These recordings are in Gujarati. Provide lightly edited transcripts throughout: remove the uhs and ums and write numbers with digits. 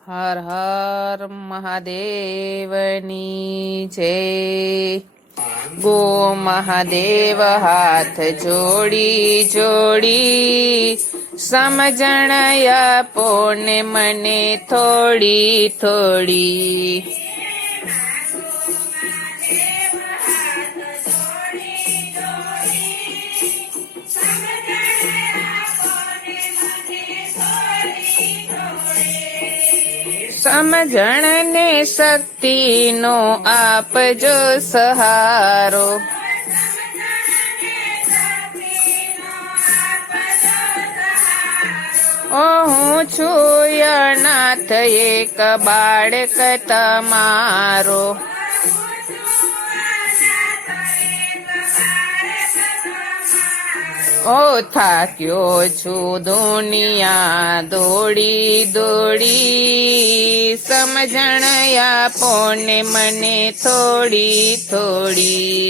હર હર મહાદેવની જય। ગો મહાદેવ હાથ જોડી જોડી સમજણ આપો ને મને થોડી થોડી। સમજણ ને શક્તિનો આપજો સહારો। ઓ હું છું અનાથ એક બાળક તમારો। ઓ થાક્યો છું દુનિયા દોડી દોડી સમજણ આપો ને મને થોડી થોડી।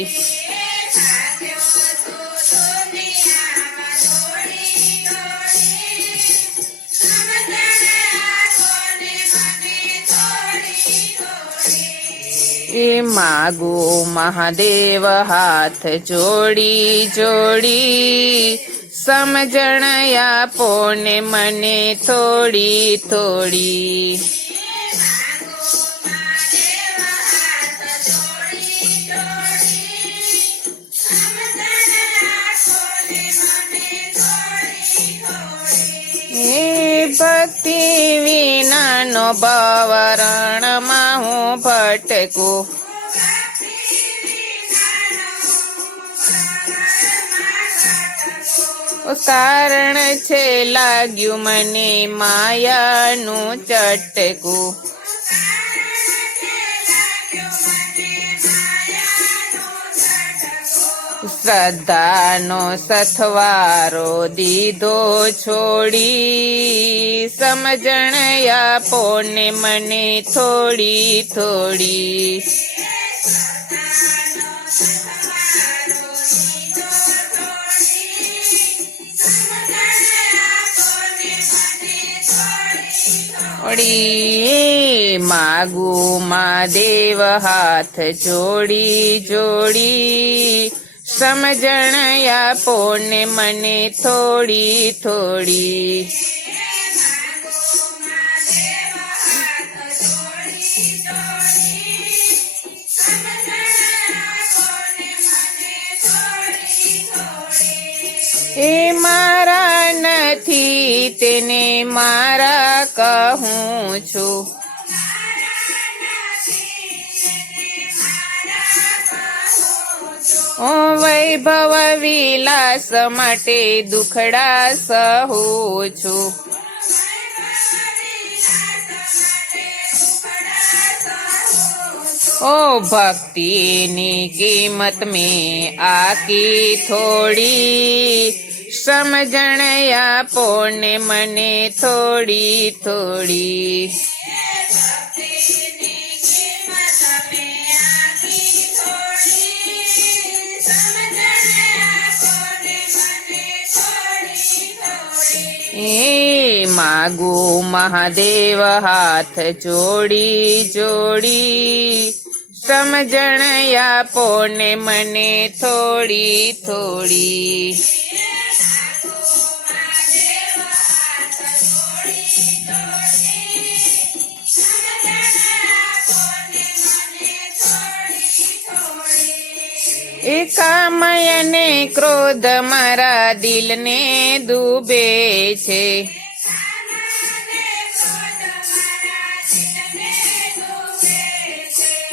એ માગો મહાદેવ હાથ જોડી જોડી સમજણ આપો ને મને થોડી થોડી। એ ભક્તિ વિનાનો ભવરણમાં હું ભટકું। કારણ છે લાગ્યું મને માયાનું ચટકું। શ્રદ્ધાનો સથવારો દીધો છોડી સમજણ આપો ને મને થોડી થોડી। માગુ મહાદેવ હાથ જોડી જોડી સમજણ આપો ને મને થોડી થોડી। એ મારા નથી તેને મારા કહું છું। ઓ વૈભવ વિલાસ માટે દુખડા સહું છું। ઓ ભક્તિની કિંમત મેં આકી થોડી સમજણ આપો ને મને થોડી થોડી। એ માગુ મહાદેવ હાથ જોડી જોડી સમજણ આપો ને મને થોડી થોડી। એ કામય ને ક્રોધ મારા દિલને ડૂબે છે।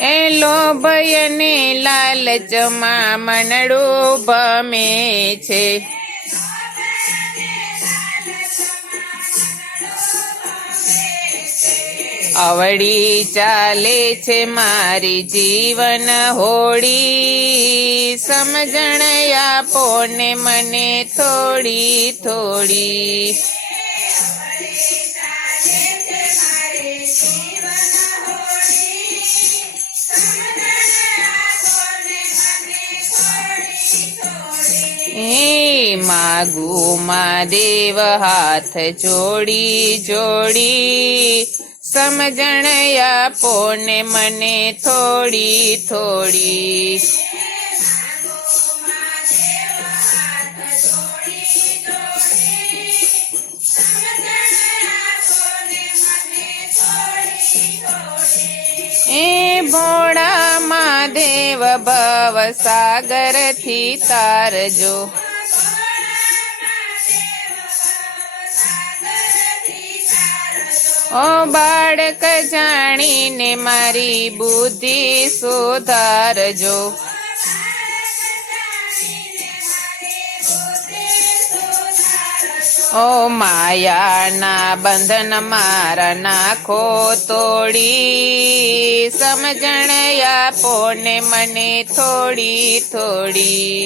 એ લોભય ને લાલચમાં મનડું ભમે છે। અવળી ચાલે છે મારી જીવન હોડી સમજણ આપો ને મને થોડી થોડી। માગુ મહાદેવ હાથ જોડી જોડી સમજણ આપો ને મને થોડી થોડી. એ ભોળા મહાદેવ ભવ સાગરથી તારજો. ઓ બાળક જાણીને મારી બુદ્ધિ સુધારજો. ઓ માયાના બંધન મારા નાખો તોડી. સમજણ આપો ને મને થોડી થોડી.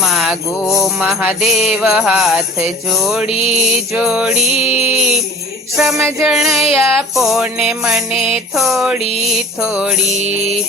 માગો મહાદેવ હાથ જોડી જોડી. સમજણ આપો ને મને થોડી થોડી.